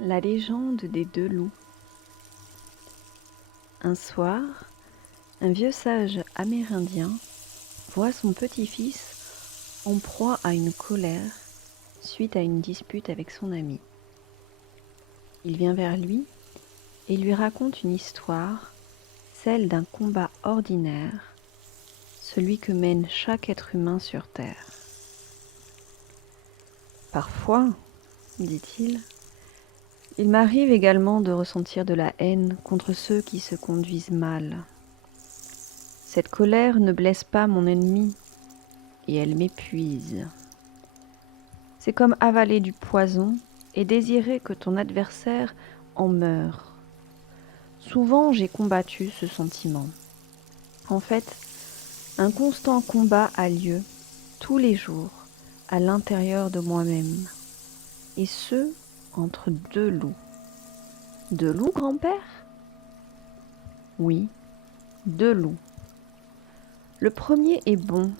La légende des deux loups. Un soir, un vieux sage amérindien voit son petit-fils en proie à une colère suite à une dispute avec son ami. Il vient vers lui et lui raconte une histoire, celle d'un combat ordinaire, celui que mène chaque être humain sur Terre. Parfois, dit-il, il m'arrive également de ressentir de la haine contre ceux qui se conduisent mal. Cette colère ne blesse pas mon ennemi et elle m'épuise. C'est comme avaler du poison et désirer que ton adversaire en meure. Souvent, j'ai combattu ce sentiment. En fait, un constant combat a lieu tous les jours à l'intérieur de moi-même, et ce, entre deux loups. Deux loups, grand-père ? Oui, deux loups. Le premier est bon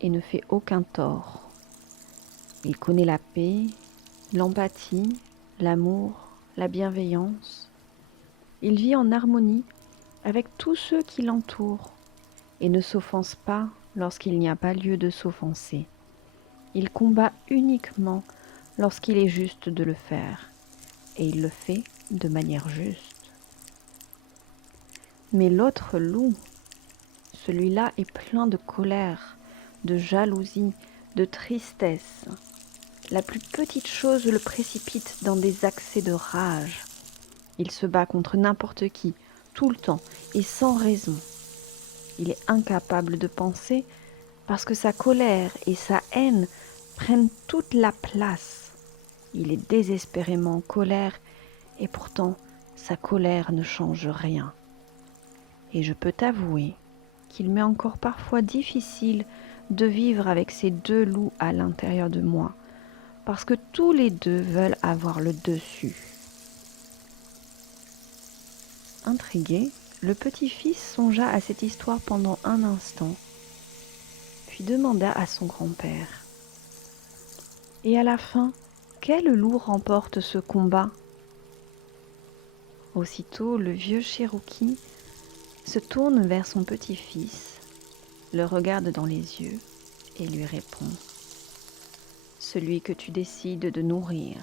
et ne fait aucun tort. Il connaît la paix, l'empathie, l'amour, la bienveillance. Il vit en harmonie avec tous ceux qui l'entourent et ne s'offense pas lorsqu'il n'y a pas lieu de s'offenser. Il combat uniquement lorsqu'il est juste de le faire, et il le fait de manière juste. Mais l'autre loup, celui-là est plein de colère, de jalousie, de tristesse. La plus petite chose le précipite dans des accès de rage. Il se bat contre n'importe qui, tout le temps et sans raison. Il est incapable de penser parce que sa colère et sa haine prennent toute la place. Il est désespérément en colère et pourtant sa colère ne change rien. Et je peux t'avouer qu'il m'est encore parfois difficile de vivre avec ces deux loups à l'intérieur de moi, parce que tous les deux veulent avoir le dessus. Intrigué, le petit-fils songea à cette histoire pendant un instant, puis demanda à son grand-père : « Et à la fin, quel loup remporte ce combat ?» Aussitôt, le vieux Cherokee se tourne vers son petit-fils, le regarde dans les yeux et lui répond : « Celui que tu décides de nourrir. »